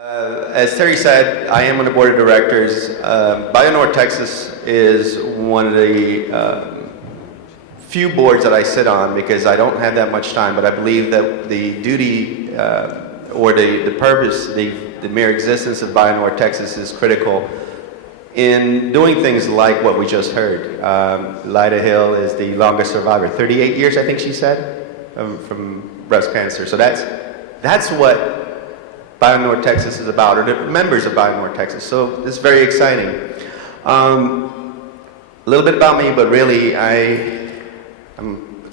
As Terry said, I am on the board of directors. BioNord Texas is one of the few boards that I sit on because I don't have that much time, but I believe that the duty or the purpose, the mere existence of BioNord Texas is critical in doing things like what we just heard. Lyda Hill is the longest survivor, 38 years I think she said, from breast cancer. So that's what BioNord Texas is about, or the members of BioNord Texas. So it's very exciting. A little bit about me, but really I'm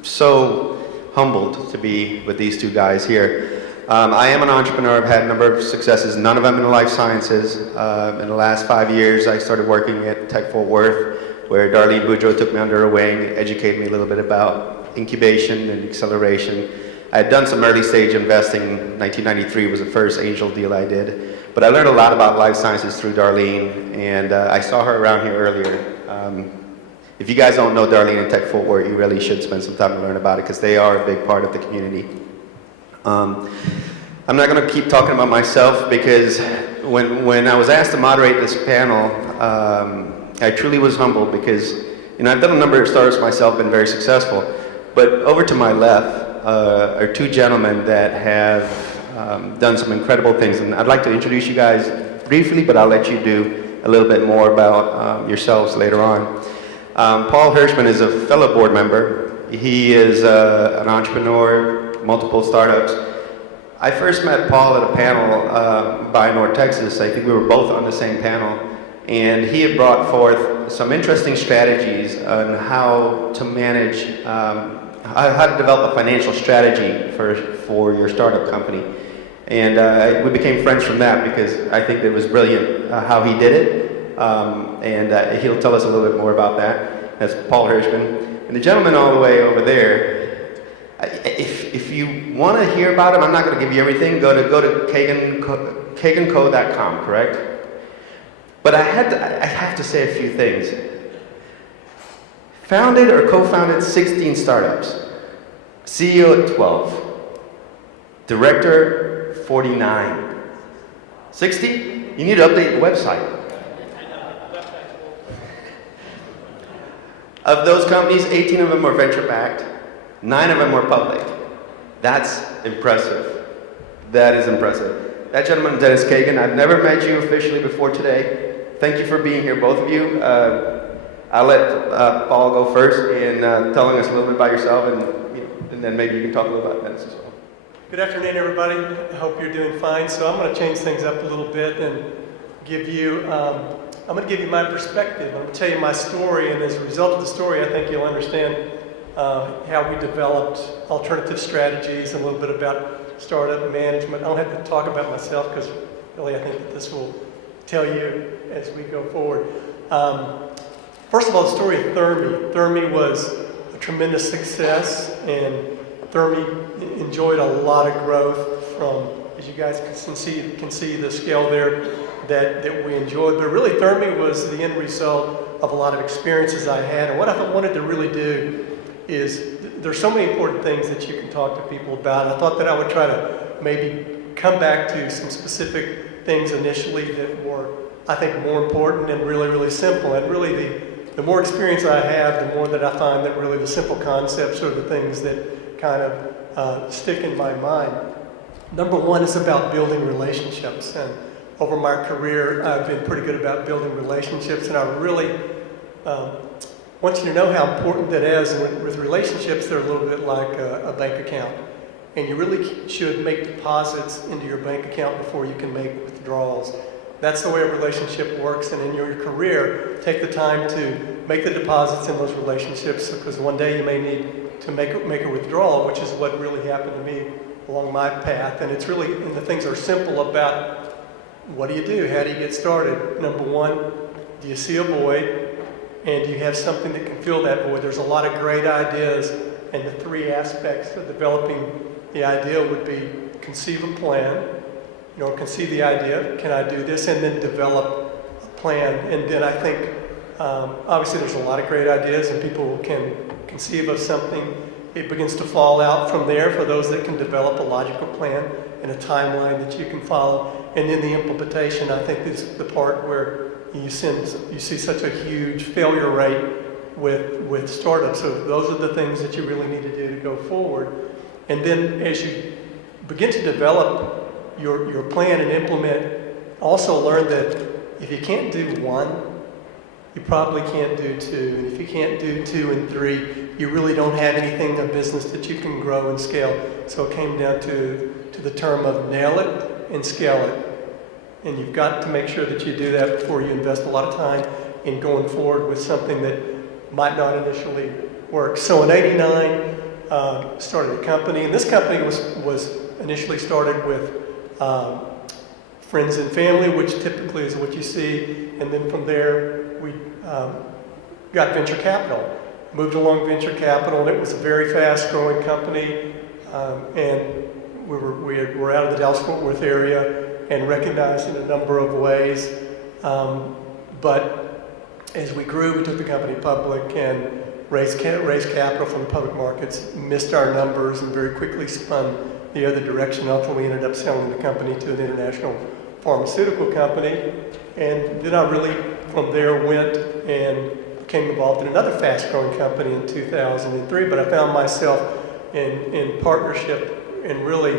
so humbled to be with these two guys here. I am an entrepreneur. I've had a number of successes, none of them in the life sciences. In the last 5 years, I started working at Tech Fort Worth, where Darlene Boudreau took me under her wing, educated me a little bit about incubation and acceleration. I had done some early stage investing. 1993 was the first angel deal I did. But I learned a lot about life sciences through Darlene, and I saw her around here earlier. If you guys don't know Darlene and Tech Fort Worth, you really should spend some time to learn about it because they are a big part of the community. I'm not going to keep talking about myself because when I was asked to moderate this panel, I truly was humbled because I've done a number of startups myself, been very successful. But over to my left are two gentlemen that have done some incredible things, and I'd like to introduce you guys briefly, but I'll let you do a little bit more about yourselves later on. Paul Hirschman is a fellow board member. He is an entrepreneur, multiple startups. I first met Paul at a panel by BioNord Texas. I think we were both on the same panel, and he had brought forth some interesting strategies on how to manage how to develop a financial strategy for your startup company. And we became friends from that because I think it was brilliant how he did it. And he'll tell us a little bit more about that. That's Paul Hirschman. And the gentleman all the way over there, if you want to hear about him, I'm not going to give you everything. Go to kaganco.com, correct? But I have to say a few things. Founded or co-founded 16 startups. CEO at 12. Director 49. 60? You need to update the website. Of those companies, 18 of them are venture-backed. 9 of them were public. That's impressive. That is impressive. That gentleman, Dennis Kagan, I've never met you officially before today. Thank you for being here, both of you. I'll let Paul go first in telling us a little bit about yourself, and then maybe you can talk a little about Dennis as well. Good afternoon, everybody. I hope you're doing fine. So I'm going to change things up a little bit and give you, I'm going to give you my perspective. I'm going to tell you my story, and as a result of the story, I think you'll understand how we developed alternative strategies and a little bit about startup management. I don't have to talk about myself because really I think that this will tell you as we go forward. First of all, the story of Thermi. Thermi was a tremendous success, and Thermi enjoyed a lot of growth from, as you guys can see the scale there that we enjoyed. But really, Thermi was the end result of a lot of experiences I had. And what I wanted to really do is, there's so many important things that you can talk to people about. I thought that I would try to maybe come back to some specific things initially that were, I think, more important and really, really simple. And really, the more experience I have, the more that I find that really the simple concepts are the things that kind of stick in my mind. Number one is about building relationships. And over my career, I've been pretty good about building relationships, and I really want you to know how important that is. And with relationships, they're a little bit like a bank account. And you really should make deposits into your bank account before you can make withdrawals. That's the way a relationship works, and in your career, take the time to make the deposits in those relationships, because one day you may need to make a withdrawal, which is what really happened to me along my path. And it's really, and the things are simple about what do you do? How do you get started? Number one, do you see a void? And do you have something that can fill that void? There's a lot of great ideas, and the 3 aspects of developing the idea would be conceive a plan, conceive the idea, can I do this, and then develop a plan. And then I think, obviously there's a lot of great ideas, and people can conceive of something. It begins to fall out from there for those that can develop a logical plan. and a timeline that you can follow. And then the implementation, I think, is the part where you see such a huge failure rate with startups. So those are the things that you really need to do to go forward. And then as you begin to develop your plan and implement, also learn that if you can't do one, you probably can't do two. And if you can't do 2 and 3, you really don't have anything, a business that you can grow and scale. So it came down to the term of nail it and scale it. And you've got to make sure that you do that before you invest a lot of time in going forward with something that might not initially work. So in '89, started a company, and this company was initially started with friends and family, which typically is what you see, and then from there we got venture capital. Moved along venture capital, and it was a very fast-growing company, and we were out of the Dallas-Fort Worth area and recognized in a number of ways. But as we grew, we took the company public and raised capital from the public markets, missed our numbers, and very quickly spun the other direction. Ultimately, ended up selling the company to an international pharmaceutical company. And then I really, from there, went and became involved in another fast-growing company in 2003. But I found myself in partnership and really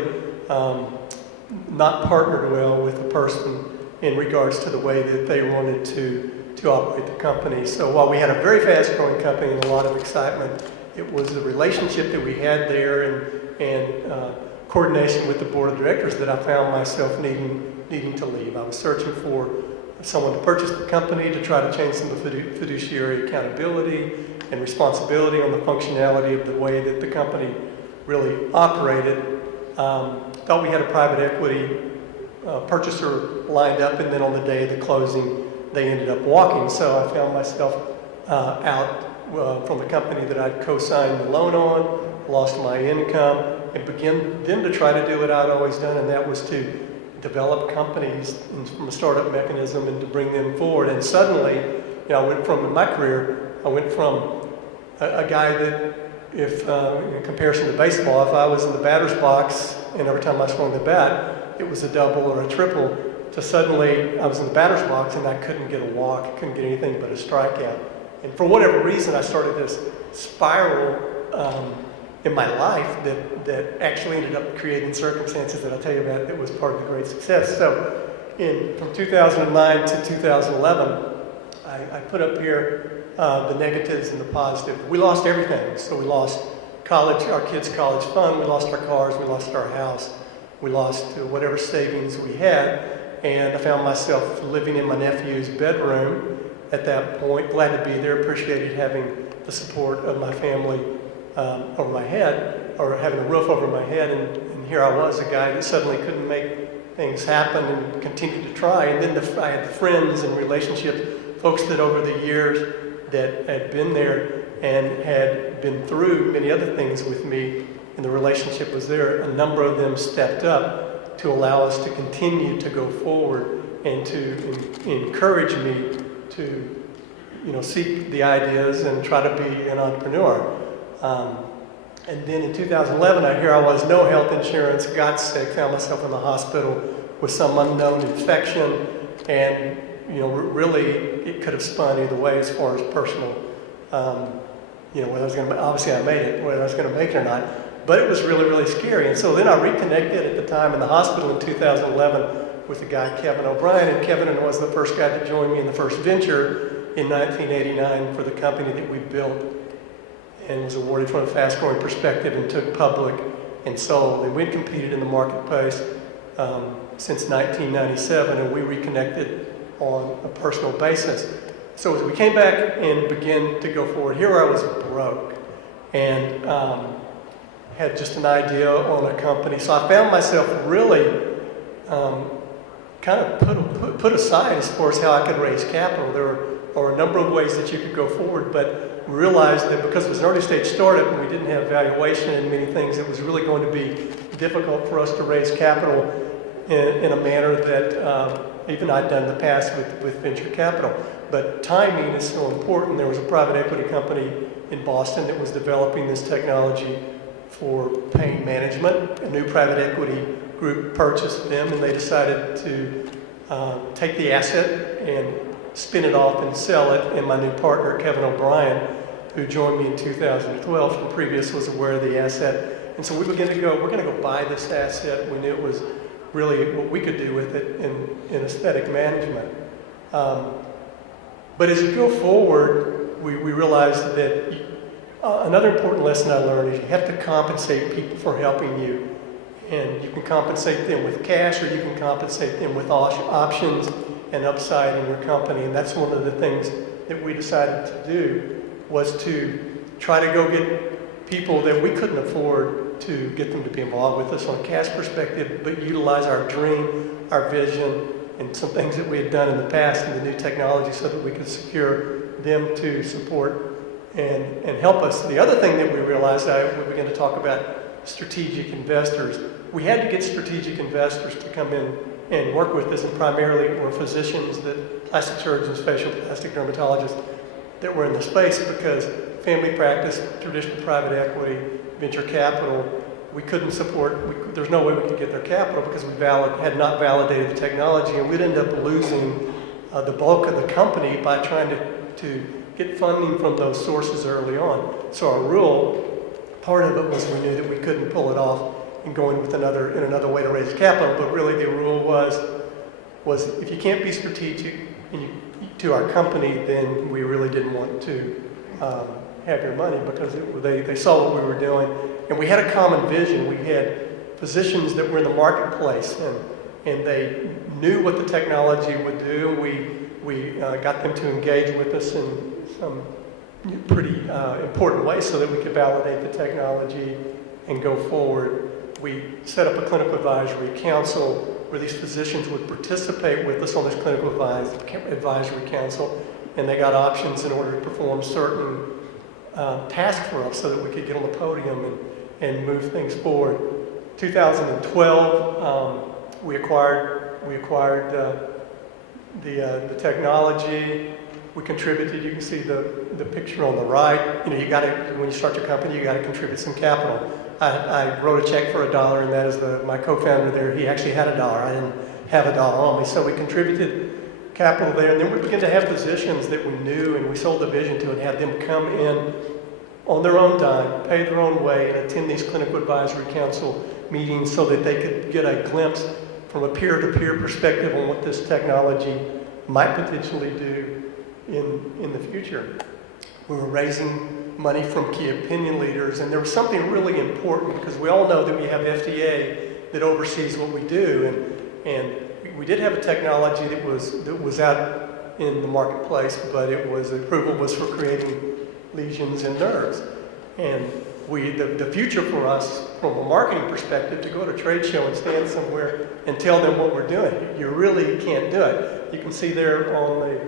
not partnered well with the person in regards to the way that they wanted to operate the company. So while we had a very fast-growing company and a lot of excitement, it was the relationship that we had there and coordination with the board of directors that I found myself needing to leave. I was searching for someone to purchase the company to try to change some of the fiduciary accountability and responsibility on the functionality of the way that the company really operated. Thought we had a private equity purchaser lined up, and then on the day of the closing, they ended up walking. So I found myself out from the company that I'd co-signed the loan on, lost my income, and began then to try to do what I'd always done, and that was to develop companies from a startup mechanism and to bring them forward. And suddenly, I went from, in my career, a guy that, if in comparison to baseball, if I was in the batter's box and every time I swung the bat, it was a double or a triple, to suddenly I was in the batter's box and I couldn't get a walk, I couldn't get anything but a strikeout. And for whatever reason, I started this spiral in my life that actually ended up creating circumstances that I'll tell you about that was part of the great success. So from 2009 to 2011, I put up here the negatives and the positive. We lost everything. So we lost our kids' college fund, we lost our cars, we lost our house, we lost whatever savings we had. And I found myself living in my nephew's bedroom at that point, glad to be there, appreciated having the support of my family over my head, or having a roof over my head, and here I was, a guy that suddenly couldn't make things happen and continued to try. And then I had friends and relationships, folks that over the years that had been there and had been through many other things with me, and the relationship was there. A number of them stepped up to allow us to continue to go forward and to encourage me to, seek the ideas and try to be an entrepreneur. And then in 2011, I was, no health insurance, got sick, found myself in the hospital with some unknown infection, and really it could have spun either way as far as personal, whether I was going to, obviously I made it, whether I was going to make it or not, but it was really, really scary. And so then I reconnected at the time in the hospital in 2011 with a guy, Kevin O'Brien, and Kevin was the first guy that joined me in the first venture in 1989 for the company that we built, and was awarded from a fast-growing perspective and took public and sold. And we'd competed in the marketplace since 1997, and we reconnected on a personal basis. So as we came back and began to go forward, here I was broke and had just an idea on a company. So I found myself really kind of put aside as far as how I could raise capital. There are a number of ways that you could go forward, but realized that because it was an early stage startup and we didn't have valuation and many things, it was really going to be difficult for us to raise capital in a manner that even I'd done in the past with venture capital. But timing is so important. There was a private equity company in Boston that was developing this technology for pain management, a new private equity group purchased them, and they decided to take the asset and spin it off and sell it. And my new partner, Kevin O'Brien, who joined me in 2012 from previous, was aware of the asset. And so we began to go, we're going to go buy this asset. We knew it was really what we could do with it in aesthetic management. But as you go forward, we realized that another important lesson I learned is you have to compensate people for helping you. And you can compensate them with cash, or you can compensate them with options and upside in your company. And that's one of the things that we decided to do, was to try to go get people that we couldn't afford to get them to be involved with us on a cash perspective, but utilize our dream, our vision, and some things that we had done in the past and the new technology so that we could secure them to support and help us. The other thing that we realized, we began to talk about strategic investors. We had to get strategic investors to come in and work with us, and primarily were physicians, plastic surgeons, facial plastic dermatologists that were in the space, because family practice, traditional private equity, venture capital, we couldn't support, there's no way we could get their capital because we had not validated the technology, and we'd end up losing the bulk of the company by trying to get funding from those sources early on. So our real part of it was we knew that we couldn't pull it off and go in with another way to raise capital, but really the rule was if you can't be strategic to our company, then we really didn't want to have your money, because they saw what we were doing. And we had a common vision. We had physicians that were in the marketplace, and they knew what the technology would do. We got them to engage with us in some pretty important ways so that we could validate the technology and go forward. We set up a clinical advisory council where these physicians would participate with us on this clinical advisory council, and they got options in order to perform certain tasks for us so that we could get on the podium and move things forward. 2012, we acquired the technology. We contributed. You can see the picture on the right. You got to, when you start your company, you got to contribute some capital. I wrote a check for $1, and that is my co-founder there. He actually had $1. I didn't have $1 on me, so we contributed capital there. And then we began to have physicians that we knew, and we sold the vision to, and had them come in on their own dime, pay their own way, and attend these clinical advisory council meetings so that they could get a glimpse from a peer-to-peer perspective on what this technology might potentially do in the future. We were raising money from key opinion leaders, and there was something really important, because we all know that we have FDA that oversees what we do, and we did have a technology that was out in the marketplace, but approval was for creating lesions in nerves. And the future for us from a marketing perspective, to go to a trade show and stand somewhere and tell them what we're doing, you really can't do it. You can see there on the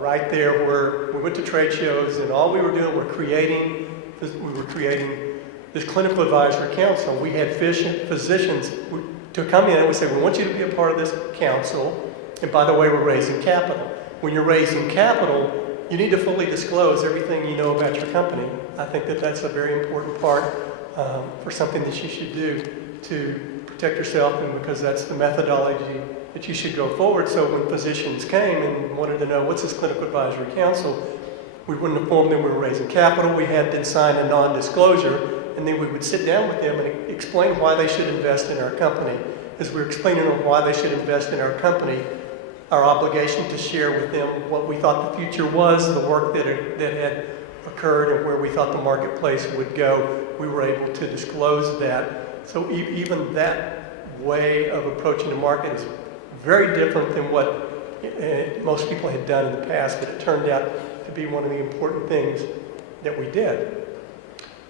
right there where we went to trade shows, and all we were doing, we were creating this clinical advisory council. We had physicians to come in and we say, we want you to be a part of this council, and by the way, we're raising capital. When you're raising capital, you need to fully disclose everything you know about your company. I think that that's a very important part for something that you should do to protect yourself, and because that's the methodology that you should go forward. So when physicians came and wanted to know what's this clinical advisory council, we wouldn't inform them we were raising capital. We had them sign a non-disclosure, and then we would sit down with them and explain why they should invest in our company. As we were explaining on why they should invest in our company, our obligation to share with them what we thought the future was, the work that had occurred, and where we thought the marketplace would go, we were able to disclose that. So even that way of approaching the market is very different than what most people had done in the past, but it turned out to be one of the important things that we did.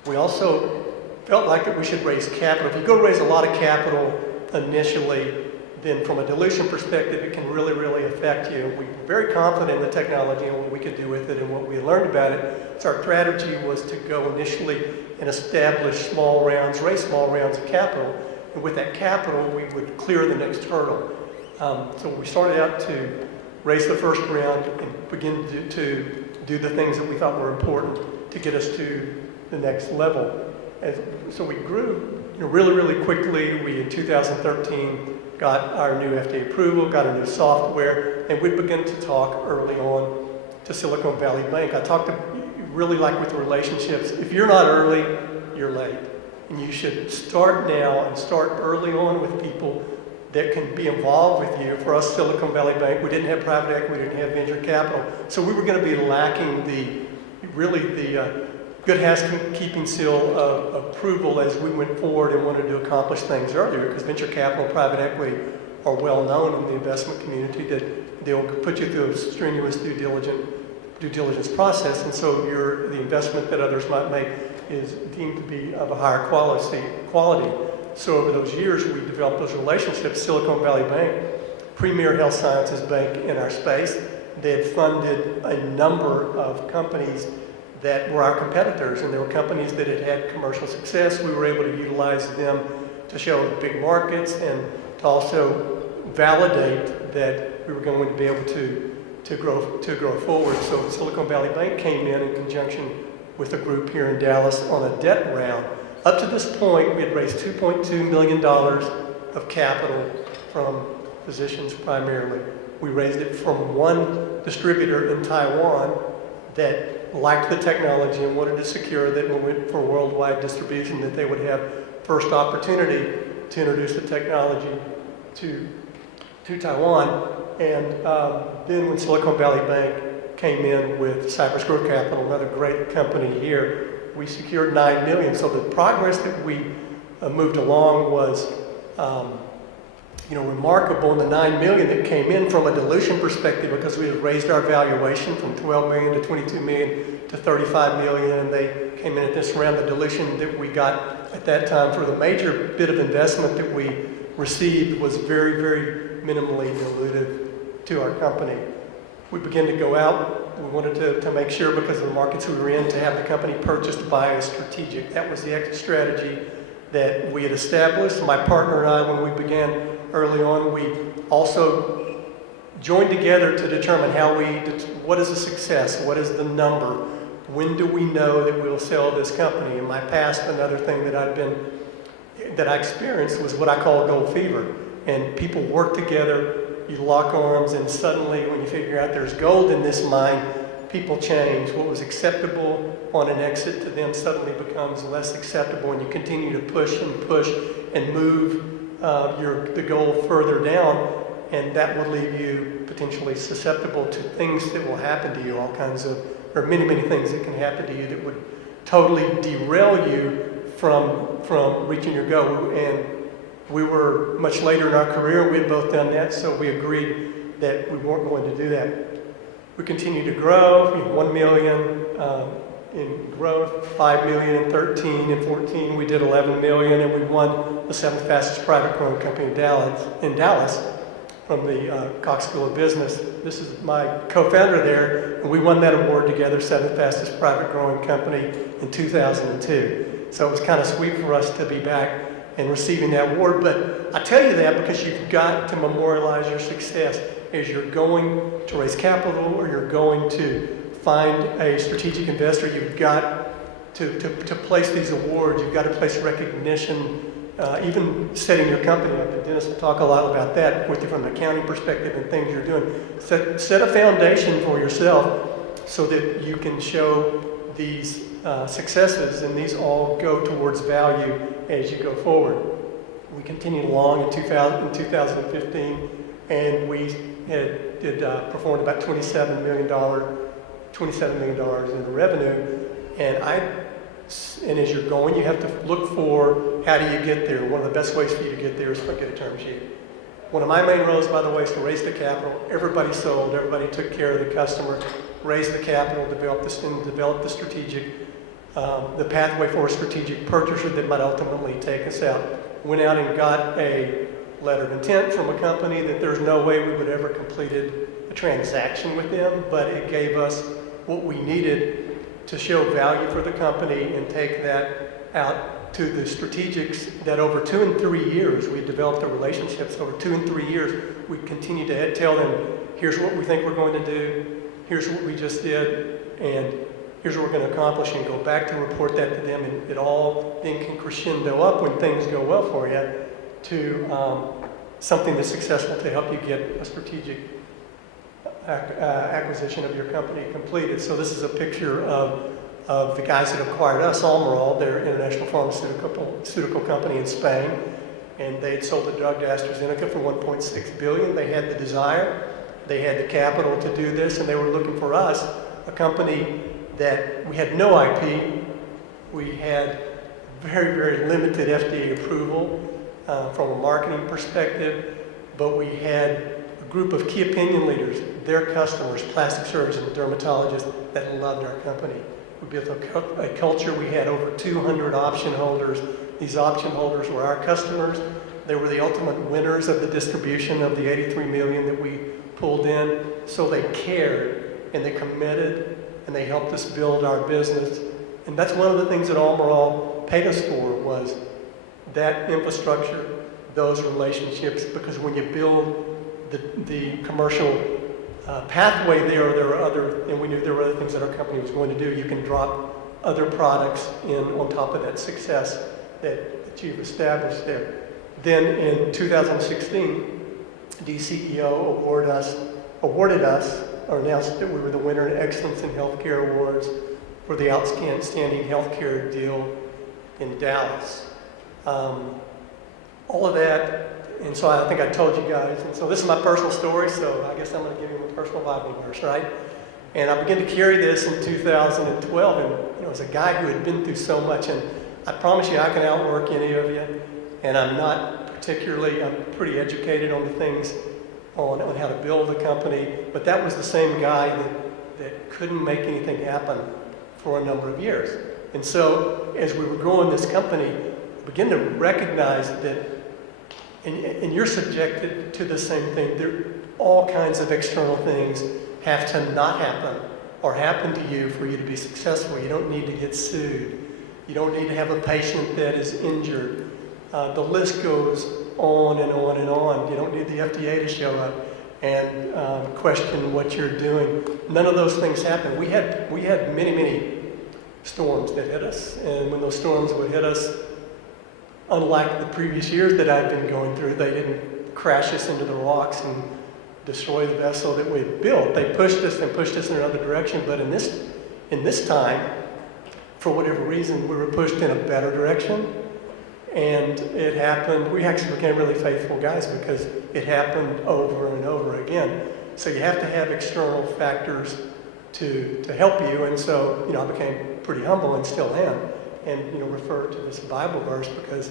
We also felt like that we should raise capital. If you go raise a lot of capital initially, then from a dilution perspective, it can really, really affect you. We were very confident in the technology and what we could do with it and what we learned about it. So our strategy was to go initially and establish small rounds, raise small rounds of capital, and with that capital, we would clear the next hurdle. So we started out to raise the first round and begin to do the things that we thought were important to get us to the next level. So we grew, really, really quickly, we in 2013 got our new FDA approval, got our new software, and we began to talk early on to Silicon Valley Bank. I talked to really like with relationships. If you're not early, you're late. And you should start now and start early on with people that can be involved with you. For us, Silicon Valley Bank, we didn't have private equity, we didn't have venture capital. So we were going to be lacking the good housekeeping seal of approval as we went forward and wanted to accomplish things earlier, because venture capital and private equity are well known in the investment community that they'll put you through a strenuous due diligence process, and so the investment that others might make is deemed to be of a higher quality. So over those years, we developed those relationships. Silicon Valley Bank, premier health sciences bank in our space, they had funded a number of companies that were our competitors, and there were companies that had had commercial success. We were able to utilize them to show big markets and to also validate that we were going to be able to grow forward. So Silicon Valley Bank came in conjunction with a group here in Dallas on a debt round. Up to this point, we had raised $2.2 million of capital from physicians primarily. We raised it from one distributor in Taiwan that liked the technology and wanted to secure that when we went for worldwide distribution that they would have first opportunity to introduce the technology to Taiwan. And then when Silicon Valley Bank came in with Cypress Growth Capital, another great company here, we secured $9 million. So the progress that we moved along was remarkable. And the $9 million that came in from a dilution perspective, because we had raised our valuation from $12 million to $22 million to $35 million, and they came in at this round. The dilution that we got at that time for the major bit of investment that we received was very, very minimally dilutive to our company. We began to go out. We wanted to make sure, because of the markets we were in, to have the company purchased by a strategic. That was the exit strategy that we had established. My partner and I, when we began early on, we also joined together to determine what is a success, what is the number, when do we know that we'll sell this company. In my past, another thing that I experienced was what I call gold fever. And people work together, you lock arms, and suddenly when you figure out there's gold in this mine, people change. What was acceptable on an exit to them suddenly becomes less acceptable, and you continue to push and move the goal further down, and that will leave you potentially susceptible to things that will happen to you, or many, many things that can happen to you that would totally derail you from reaching your goal. And we were much later in our career, we had both done that, so we agreed that we weren't going to do that. We continued to grow, $1 million in growth, $5 million in 13, in 14 we did $11 million, and we won the 7th fastest private growing company in Dallas from the Cox School of Business. This is my co-founder there, and we won that award together, 7th fastest private growing company in 2002. So it was kind of sweet for us to be back and receiving that award. But I tell you that because you've got to memorialize your success as you're going to raise capital or you're going to find a strategic investor. You've got to place these awards. You've got to place recognition, even setting your company up. And Dennis will talk a lot about that with you from an accounting perspective and things you're doing. Set a foundation for yourself so that you can show these successes, and these all go towards value as you go forward. We continued along in 2015, and we performed about $27 million in revenue. And as you're going, you have to look for how do you get there. One of the best ways for you to get there is to get a term sheet. One of my main roles, by the way, is to raise the capital. Everybody sold, everybody took care of the customer, raised the capital, developed the strategic, the pathway for a strategic purchaser that might ultimately take us out. Went out and got a letter of intent from a company that there's no way we would ever completed a transaction with them, but it gave us what we needed to show value for the company and take that out to the strategics that over 2 and 3 years, we developed the relationships. Over 2 and 3 years, we continued to tell them, here's what we think we're going to do, here's what we just did, and here's what we're going to accomplish, and go back to report that to them, and it all then can crescendo up when things go well for you to something that's successful to help you get a strategic acquisition of your company completed. So this is a picture of the guys that acquired us, Almirall. They're an international pharmaceutical company in Spain, and they had sold the drug to AstraZeneca for $1.6 billion. They had the desire, they had the capital to do this, and they were looking for us, a company that we had no IP, we had very, very limited FDA approval from a marketing perspective, but we had a group of key opinion leaders, their customers, plastic surgeons and dermatologists that loved our company. We built a culture. We had over 200 option holders. These option holders were our customers. They were the ultimate winners of the distribution of the 83 million that we pulled in. So they cared and they committed and they helped us build our business. And that's one of the things that Almirall paid us for, was that infrastructure, those relationships, because when you build the commercial pathway there are other, and we knew there were other things that our company was going to do. You can drop other products in on top of that success that you've established there. Then in 2016, DCEO awarded us, or announced that we were the winner in Excellence in Healthcare Awards for the Outstanding Healthcare Deal in Dallas. All of that. And so I think I told you guys, and so this is my personal story, so I guess I'm going to give you a personal Bible verse, right? And I began to carry this in 2012, and as a guy who had been through so much, and I promise you I can outwork any of you, and I'm pretty educated on the things, on how to build a company, but that was the same guy that couldn't make anything happen for a number of years. And so as we were growing this company, I began to recognize that and you're subjected to the same thing. All kinds of external things have to not happen or happen to you for you to be successful. You don't need to get sued. You don't need to have a patient that is injured. The list goes on and on and on. You don't need the FDA to show up and question what you're doing. None of those things happen. We had many, many storms that hit us, and when those storms would hit us, unlike the previous years that I've been going through, they didn't crash us into the rocks and destroy the vessel that we built. They pushed us in another direction, but in this time, for whatever reason, we were pushed in a better direction. And it happened, we actually became really faithful guys because it happened over and over again. So you have to have external factors to help you. And so, I became pretty humble and still am. And, refer to this Bible verse because,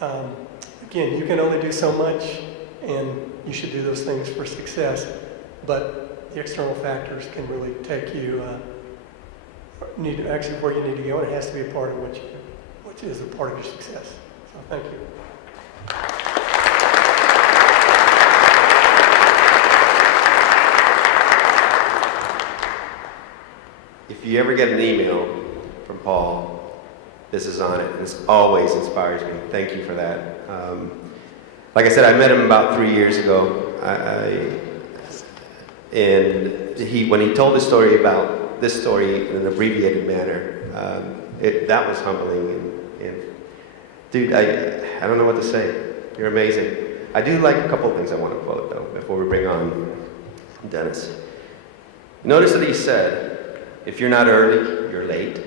again, you can only do so much and you should do those things for success. But the external factors can really take you, actually where you need to go, and it has to be a part of which is a part of your success. So thank you. If you ever get an email from Paul, this is on it. This always inspires me. Thank you for that. Like I said, I met him about 3 years ago. When he told the story about this story in an abbreviated manner, that was humbling. And dude, I don't know what to say. You're amazing. I do like a couple of things I want to quote though before we bring on Dennis. Notice that he said, "If you're not early, you're late."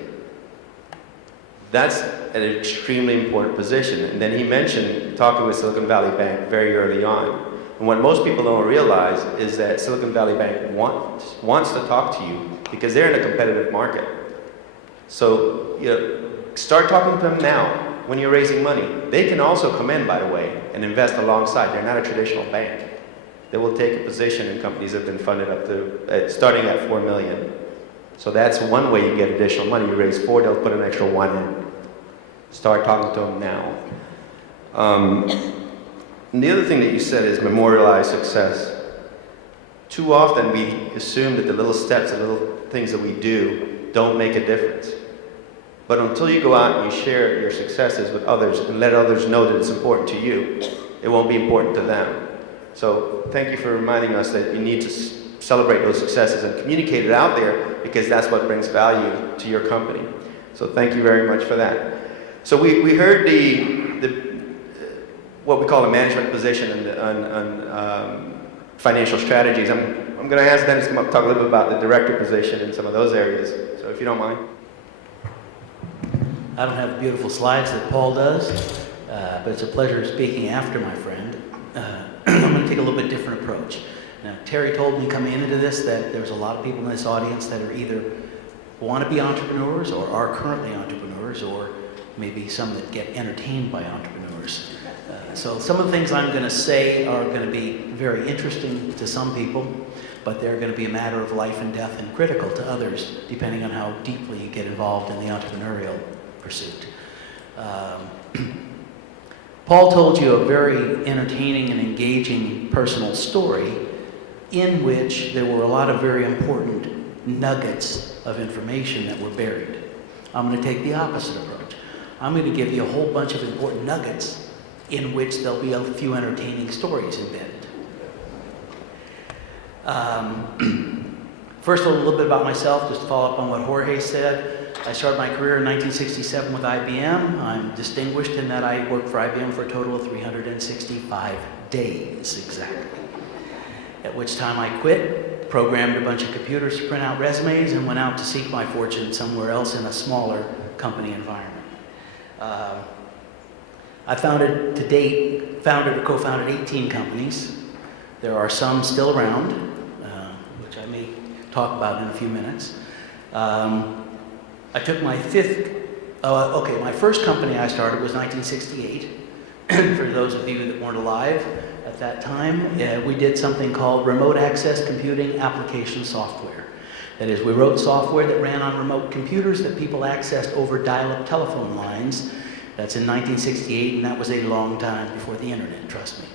That's an extremely important position. And then he mentioned talking with Silicon Valley Bank very early on. And what most people don't realize is that Silicon Valley Bank wants to talk to you because they're in a competitive market. So start talking to them now when you're raising money. They can also come in, by the way, and invest alongside. They're not a traditional bank. They will take a position in companies that have been funded up to, starting at 4 million. So that's one way you get additional money. You raise 4, they'll put an extra 1 in. Start talking to them now. And the other thing that you said is memorialize success. Too often we assume that the little steps and little things that we do don't make a difference. But until you go out and you share your successes with others and let others know that it's important to you, it won't be important to them. So thank you for reminding us that you need to celebrate those successes and communicate it out there, because that's what brings value to your company. So thank you very much for that. So we heard what we call a management position on financial strategies. I'm going to ask Dennis to come up and talk a little bit about the director position in some of those areas. So if you don't mind. I don't have the beautiful slides that Paul does, but it's a pleasure speaking after my friend. I'm going to take a little bit different approach. Now, Terry told me coming into this that there's a lot of people in this audience that are either want to be entrepreneurs or are currently entrepreneurs, or maybe some that get entertained by entrepreneurs. So some of the things I'm going to say are going to be very interesting to some people, but they're going to be a matter of life and death and critical to others, depending on how deeply you get involved in the entrepreneurial pursuit. Paul told you a very entertaining and engaging personal story in which there were a lot of very important nuggets of information that were buried. I'm going to take the opposite approach. I'm going to give you a whole bunch of important nuggets in which there'll be a few entertaining stories embedded. First, a little bit about myself, just to follow up on what Jorge said. I started my career in 1967 with IBM. I'm distinguished in that I worked for IBM for a total of 365 days exactly. At which time I quit, programmed a bunch of computers to print out resumes, and went out to seek my fortune somewhere else in a smaller company environment. I founded or co-founded 18 companies. There are some still around, which I may talk about in a few minutes. I took my my first company I started was 1968. For those of you that weren't alive at that time, we did something called remote access computing application software. That is, we wrote software that ran on remote computers that people accessed over dial-up telephone lines. That's in 1968, and that was a long time before the internet, trust me.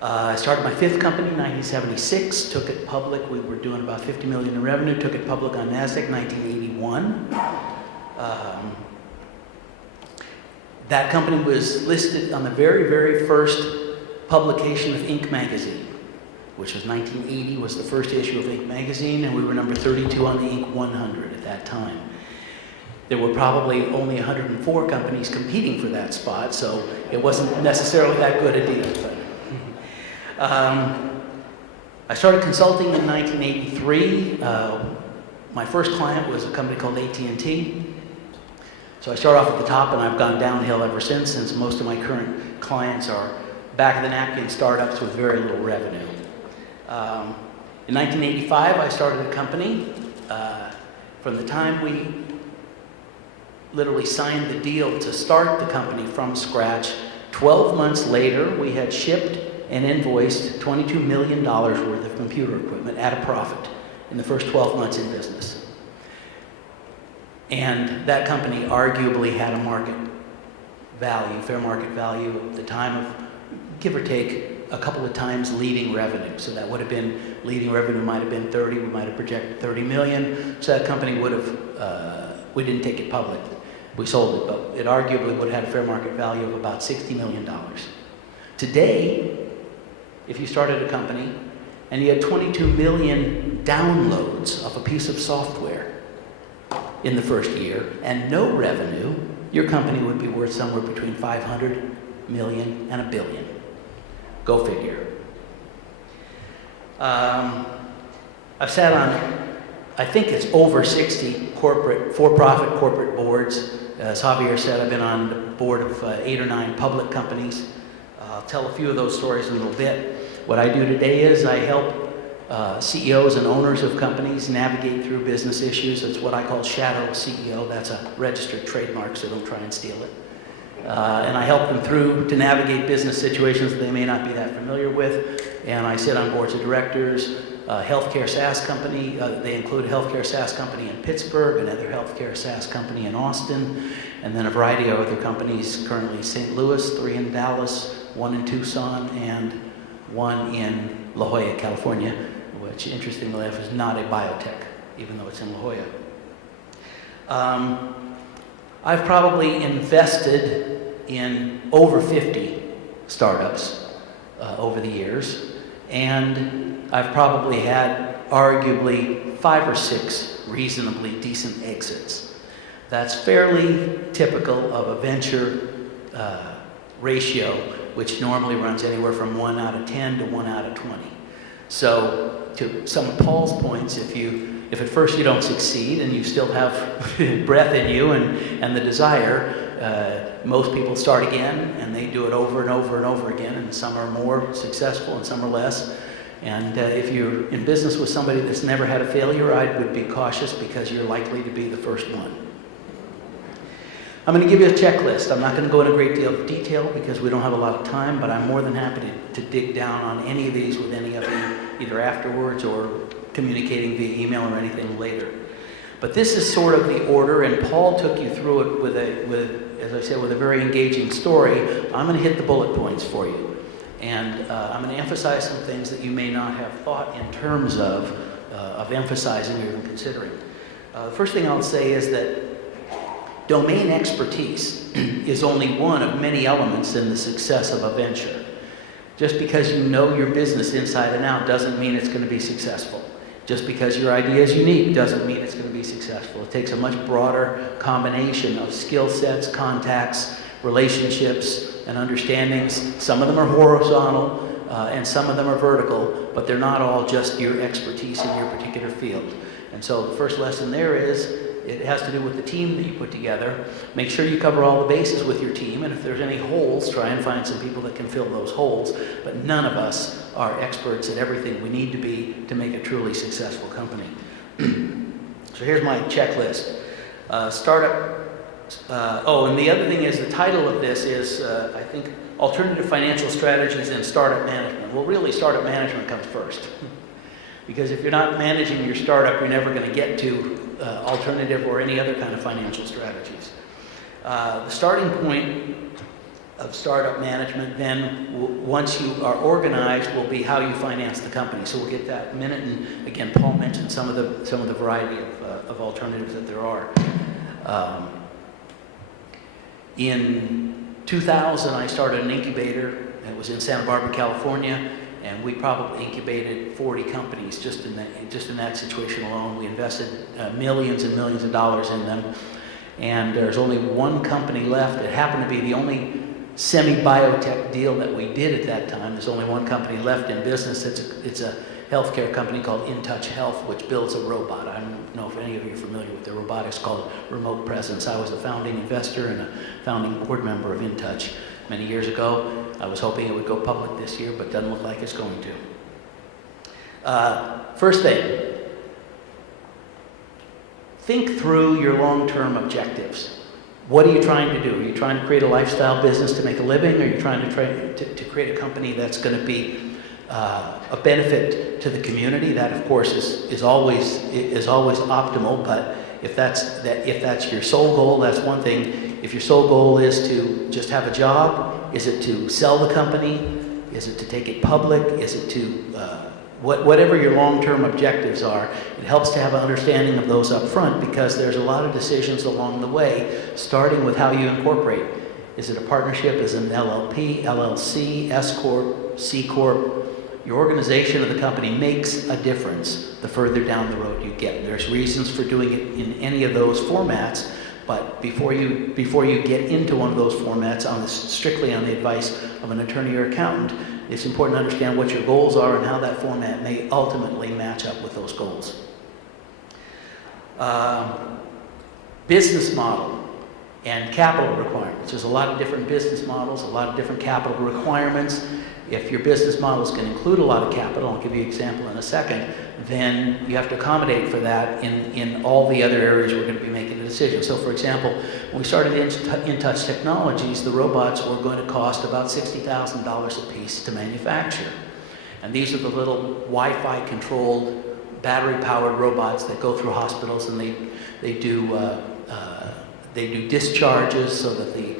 I started my fifth company in 1976, took it public. We were doing about $50 million in revenue, took it public on NASDAQ in 1981. That company was listed on the very, very first publication of Inc. magazine, which was 1980, was the first issue of Inc. magazine, and we were number 32 on the Inc. 100 at that time. There were probably only 104 companies competing for that spot, so it wasn't necessarily that good a deal. I started consulting in 1983. My first client was a company called AT&T. So I started off at the top, and I've gone downhill ever since most of my current clients are back-of-the-napkin startups with very little revenue. In 1985, I started a company. From the time we literally signed the deal to start the company from scratch, 12 months later, we had shipped and invoiced $22 million worth of computer equipment at a profit in the first 12 months in business. And that company arguably had a market value, fair market value at the time of, give or take, a couple of times leading revenue. So that would have been, leading revenue might have been 30, we might have projected 30 million. So that company would have, we didn't take it public. We sold it, but it arguably would have had a fair market value of about $60 million. Today, if you started a company and you had 22 million downloads of a piece of software in the first year and no revenue, your company would be worth somewhere between 500 million and $1 billion. Go figure. I've sat on, I think it's over 60 corporate, for-profit corporate boards. As Javier said, I've been on the board of 8 or 9 public companies. I'll tell a few of those stories in a little bit. What I do today is I help CEOs and owners of companies navigate through business issues. It's what I call shadow CEO. That's a registered trademark, so don't try and steal it. And I help them through to navigate business situations that they may not be that familiar with. And I sit on boards of directors, healthcare SaaS company. They include a healthcare SaaS company in Pittsburgh, another healthcare SaaS company in Austin, and then a variety of other companies currently St. Louis, 3 in Dallas, 1 in Tucson, and 1 in La Jolla, California, which, interestingly enough, is not a biotech, even though it's in La Jolla. I've probably invested in over 50 startups over the years, and I've probably had arguably 5 or 6 reasonably decent exits. That's fairly typical of a venture ratio, which normally runs anywhere from 1 out of 10 to 1 out of 20. So to some of Paul's points, if at first you don't succeed and you still have breath in you and the desire, most people start again and they do it over and over and over again, and some are more successful and some are less. And if you're in business with somebody that's never had a failure, I would be cautious because you're likely to be the first one. I'm going to give you a checklist. I'm not going to go into a great deal of detail because we don't have a lot of time, but I'm more than happy to dig down on any of these with any of you, either afterwards or communicating via email or anything later. But this is sort of the order, and Paul took you through it as I said, with a very engaging story. I'm going to hit the bullet points for you. And I'm going to emphasize some things that you may not have thought in terms of emphasizing or even considering. The first thing I'll say is that domain expertise is only one of many elements in the success of a venture. Just because you know your business inside and out doesn't mean it's going to be successful. Just because your idea is unique doesn't mean it's going to be successful. It takes a much broader combination of skill sets, contacts, relationships, and understandings. Some of them are horizontal and some of them are vertical, but they're not all just your expertise in your particular field. And so the first lesson there is it has to do with the team that you put together. Make sure you cover all the bases with your team, and if there's any holes, try and find some people that can fill those holes. But none of us are experts at everything we need to be to make a truly successful company. So here's my checklist. Startup. And the other thing is the title of this is, I think, Alternative Financial Strategies and Startup Management. Well, really, startup management comes first. Because if you're not managing your startup, you're never going to get to alternative or any other kind of financial strategies. The starting point of startup management then, once you are organized, will be how you finance the company. So we'll get that in a minute. And again, Paul mentioned some of the variety of alternatives that there are. In 2000, I started an incubator. It was in Santa Barbara, California. And we probably incubated 40 companies just in that situation alone. We invested millions and millions of dollars in them. And there's only one company left. It happened to be the only semi-biotech deal that we did at that time. There's only one company left in business. It's a healthcare company called InTouch Health, which builds a robot. I don't know if any of you are familiar with the robotics called remote presence. I was a founding investor and a founding board member of InTouch many years ago. I was hoping it would go public this year, but doesn't look like it's going to. First thing, think through your long-term objectives. What are you trying to do? Are you trying to create a lifestyle business to make a living? Or are you trying to create a company that's going to be a benefit to the community? That, of course, is always optimal. But if that's your sole goal, that's one thing. If your sole goal is to just have a job, is it to sell the company? Is it to take it public? Is it to whatever your long-term objectives are? It helps to have an understanding of those up front because there's a lot of decisions along the way, starting with how you incorporate. Is it a partnership? Is it an LLP, LLC, S Corp, C Corp? Your organization of the company makes a difference the further down the road you get. There's reasons for doing it in any of those formats, but before you get into one of those formats, strictly on the advice of an attorney or accountant, it's important to understand what your goals are and how that format may ultimately match up with those goals. Business model and capital requirements. There's a lot of different business models, a lot of different capital requirements. If your business models can include a lot of capital, I'll give you an example in a second, then you have to accommodate for that in all the other areas we're going to be making a decision. So for example, when we started InTouch Technologies, the robots were going to cost about $60,000 a piece to manufacture. And these are the little Wi-Fi controlled, battery-powered robots that go through hospitals, and they do discharges so that the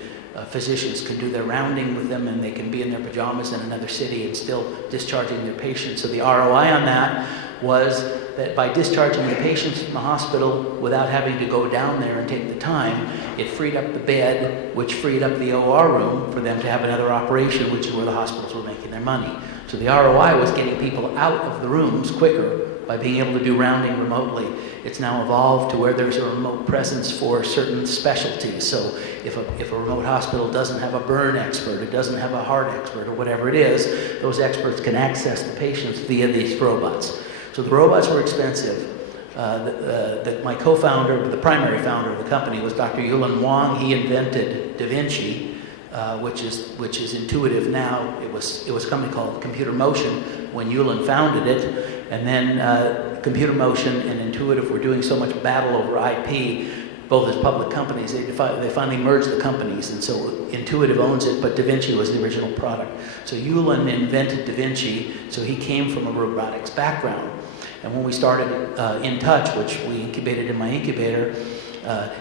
physicians can do their rounding with them, and they can be in their pajamas in another city and still discharging their patients. So the ROI on that was that by discharging the patients from the hospital without having to go down there and take the time, it freed up the bed, which freed up the OR room for them to have another operation, which is where the hospitals were making their money. So the ROI was getting people out of the rooms quicker by being able to do rounding remotely. It's now evolved to where there's a remote presence for certain specialties. So if a remote hospital doesn't have a burn expert, it doesn't have a heart expert, or whatever it is, those experts can access the patients via these robots. So the robots were expensive. My co-founder, the primary founder of the company, was Dr. Yulin Wang. He invented Da Vinci, which is intuitive now. It was a company called Computer Motion when Yulin founded it, and then Computer Motion and Intuitive were doing so much battle over IP, both as public companies. They finally merged the companies, and so Intuitive owns it, but Da Vinci was the original product. So Yulin invented Da Vinci, so he came from a robotics background. And when we started In Touch, which we incubated in my incubator,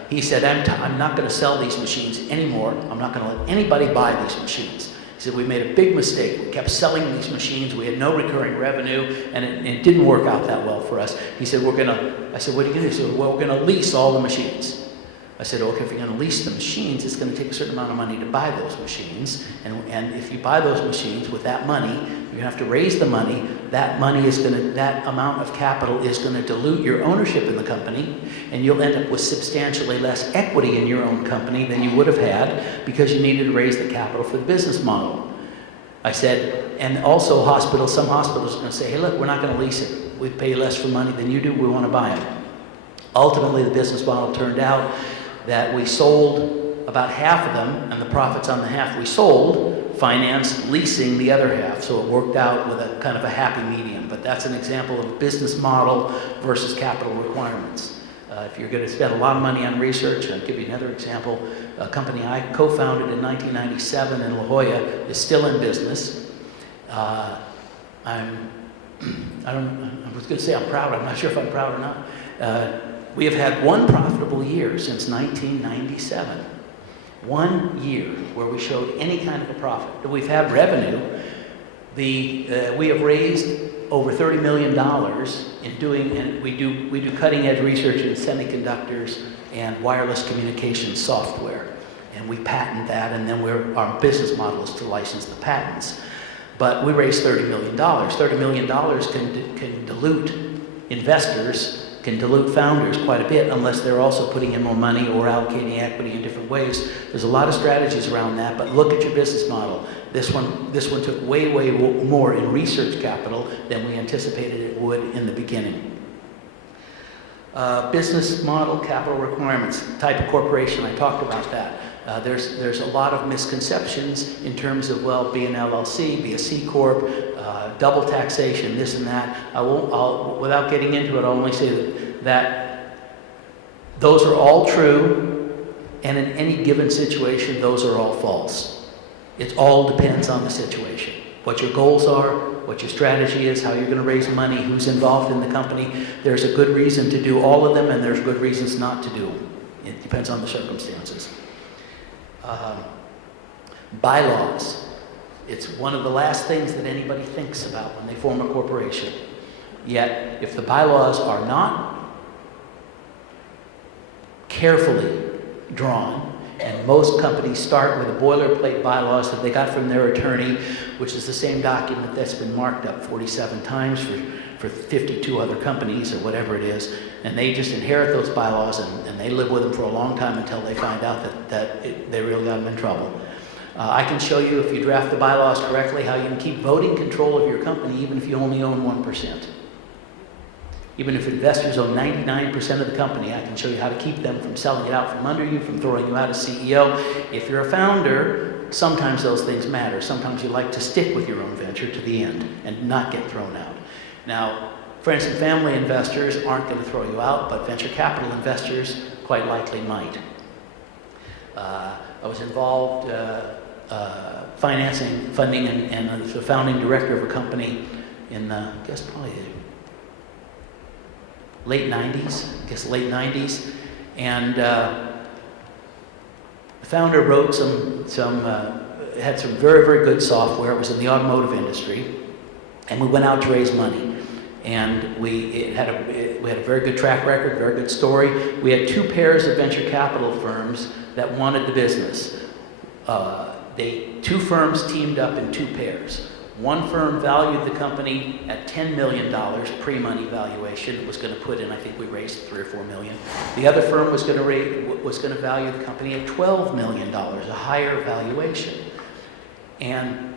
he said, I'm not going to sell these machines anymore. I'm not going to let anybody buy these machines. He said, we made a big mistake. We kept selling these machines. We had no recurring revenue, and it didn't work out that well for us. He said, I said, what are you going to do? He said, well, we're going to lease all the machines. I said, okay, if you're going to lease the machines, it's going to take a certain amount of money to buy those machines. And if you buy those machines with that money, you have to raise the money. That amount of capital is going to dilute your ownership in the company, and you'll end up with substantially less equity in your own company than you would have had because you needed to raise the capital for the business model. I said, and also some hospitals are going to say, hey, look, we're not going to lease it. We pay less for money than you do. We want to buy it. Ultimately, the business model turned out that we sold about half of them, and the profits on the half we sold financed leasing the other half. So it worked out with a kind of a happy medium. But that's an example of business model versus capital requirements. If you're going to spend a lot of money on research, I'll give you another example. A company I co-founded in 1997 in La Jolla is still in business. I was going to say I'm proud. I'm not sure if I'm proud or not. We have had one profitable year since 1997. 1 year where we showed any kind of a profit. We've had revenue. We have raised over $30 million in doing, and we do cutting edge research in semiconductors and wireless communication software. And we patent that, and then our business model is to license the patents. But we raised $30 million. $30 million can dilute investors, can dilute founders quite a bit unless they're also putting in more money or allocating equity in different ways. There's a lot of strategies around that, but look at your business model. This one took way more in research capital than we anticipated it would in the beginning. Business model, capital requirements, type of corporation, I talked about that. There's a lot of misconceptions in terms of, well, be an LLC, be a C Corp, double taxation, this and that. Without getting into it, I'll only say that those are all true, and in any given situation, those are all false. It all depends on the situation. What your goals are, what your strategy is, how you're going to raise money, who's involved in the company. There's a good reason to do all of them, and there's good reasons not to do them. It depends on the circumstances. Bylaws. It's one of the last things that anybody thinks about when they form a corporation. Yet, if the bylaws are not carefully drawn, and most companies start with a boilerplate bylaws that they got from their attorney, which is the same document that's been marked up 47 times for 52 other companies or whatever it is, and they just inherit those bylaws and they live with them for a long time until they find out that they really got them in trouble. I can show you, if you draft the bylaws correctly, how you can keep voting control of your company even if you only own 1%. Even if investors own 99% of the company, I can show you how to keep them from selling it out from under you, from throwing you out as CEO. If you're a founder, sometimes those things matter. Sometimes you like to stick with your own venture to the end and not get thrown out. Now, friends and family investors aren't going to throw you out, but venture capital investors quite likely might. I was involved funding, and the founding director of a company in, I guess probably late 90s, and the founder wrote had some very, very good software. It was in the automotive industry, and we went out to raise money. And we had a very good track record, very good story. We had two pairs of venture capital firms that wanted the business. Two firms teamed up in two pairs. One firm valued the company at $10 million pre-money valuation. It was going to put in, I think we raised 3 or 4 million. The other firm was going to value the company at $12 million, a higher valuation. And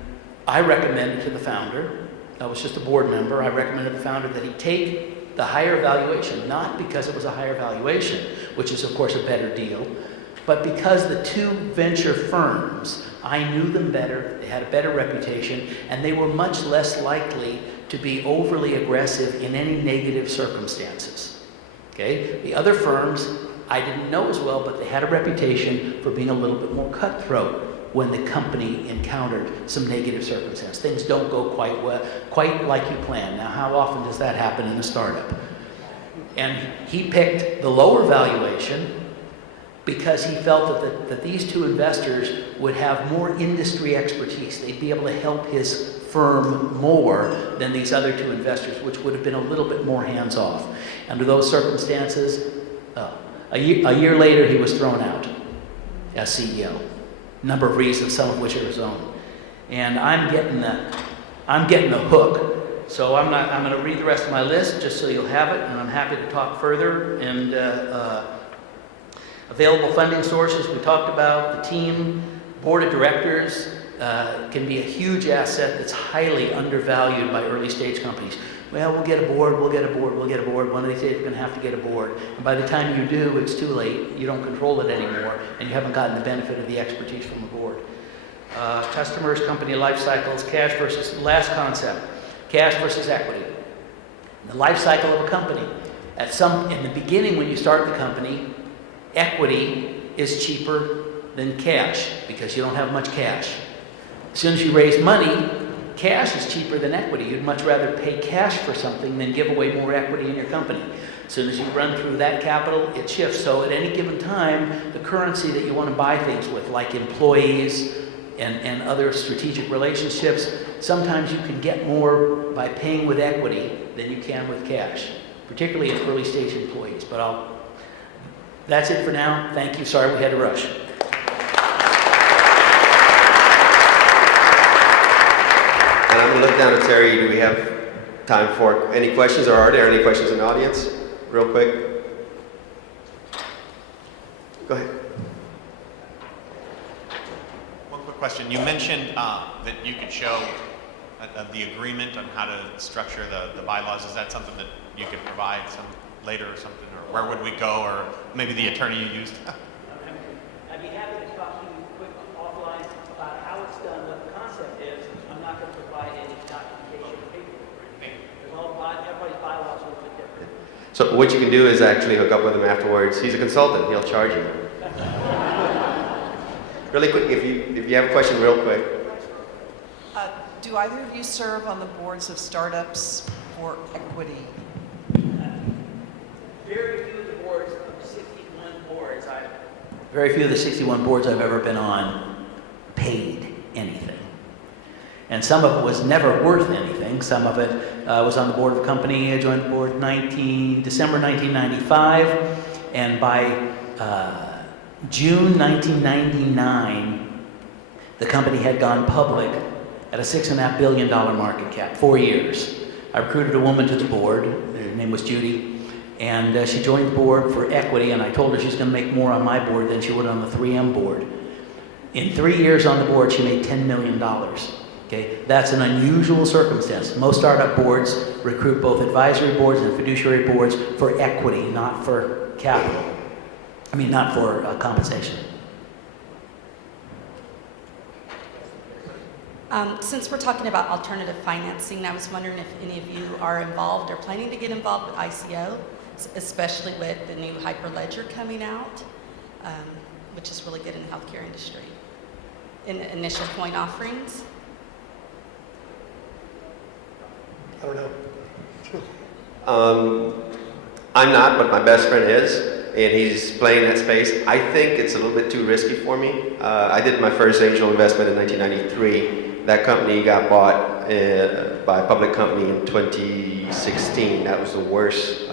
I recommended to the founder, I was just a board member, I recommended to the founder that he take the higher valuation, not because it was a higher valuation, which is of course a better deal, but because the two venture firms, I knew them better, they had a better reputation, and they were much less likely to be overly aggressive in any negative circumstances. Okay? The other firms, I didn't know as well, but they had a reputation for being a little bit more cutthroat when the company encountered some negative circumstance. Things don't go quite like you plan. Now, how often does that happen in a startup? And he picked the lower valuation because he felt that these two investors would have more industry expertise. They'd be able to help his firm more than these other two investors, which would have been a little bit more hands-off. Under those circumstances, a year later, he was thrown out as CEO. Number of reasons, some of which are his own. And I'm getting the hook. So I'm going to read the rest of my list just so you'll have it, and I'm happy to talk further. And available funding sources we talked about, the team, board of directors can be a huge asset that's highly undervalued by early stage companies. Well, we'll get a board, we'll get a board, we'll get a board. One of these days we're going to have to get a board. And by the time you do, it's too late. You don't control it anymore, and you haven't gotten the benefit of the expertise from the board. Customers, company life cycles, cash versus, last concept, cash versus equity. The life cycle of a company. In the beginning when you start the company, equity is cheaper than cash because you don't have much cash. As soon as you raise money, cash is cheaper than equity. You'd much rather pay cash for something than give away more equity in your company. As soon as you run through that capital, it shifts. So at any given time, the currency that you want to buy things with, like employees and other strategic relationships, sometimes you can get more by paying with equity than you can with cash, particularly in early stage employees. But that's it for now. Thank you. Sorry we had to rush. And I'm going to look down at Terry. Do we have time for any questions, or are there any questions in the audience? Real quick. Go ahead. One quick question. You mentioned that you could show the agreement on how to structure the bylaws. Is that something that you could provide some later or something? Or where would we go? Or maybe the attorney you used? I'd be happy to talk to you quick offline about how it's done, what the concept is. I'm not going to provide any documentation or paperwork. Everybody's bylaws are a little bit different. So what you can do is actually hook up with him afterwards. He's a consultant. He'll charge you. Really quick, if you have a question, real quick. Do either of you serve on the boards of startups for equity? Very few of the boards, of 61 boards, very few of the 61 boards I've ever been on paid anything. And some of it was never worth anything. Some of it was on the board of a company. I joined the board December 1995, and by June 1999, the company had gone public at a $6.5 billion market cap, 4 years. I recruited a woman to the board. Her name was Judy. And she joined the board for equity, and I told her she's going to make more on my board than she would on the 3M board. In 3 years on the board, she made $10 million. Okay? That's an unusual circumstance. Most startup boards recruit both advisory boards and fiduciary boards for equity, not for capital. Not for compensation. Since we're talking about alternative financing, I was wondering if any of you are involved or planning to get involved with ICO, especially with the new Hyperledger coming out, which is really good in the healthcare industry. In the initial coin offerings. I don't know. I'm not, but my best friend is. And he's playing that space. I think it's a little bit too risky for me. I did my first angel investment in 1993. That company got bought by a public company in 2016. That was the worst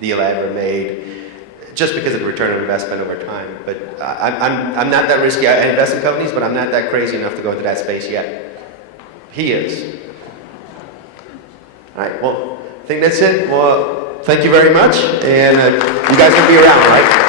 deal I ever made, just because of the return on investment over time. But I'm not that risky. I invest in companies, but I'm not that crazy enough to go into that space yet. He is. All right, well, I think that's it. Well, thank you very much, and you guys will be around, right?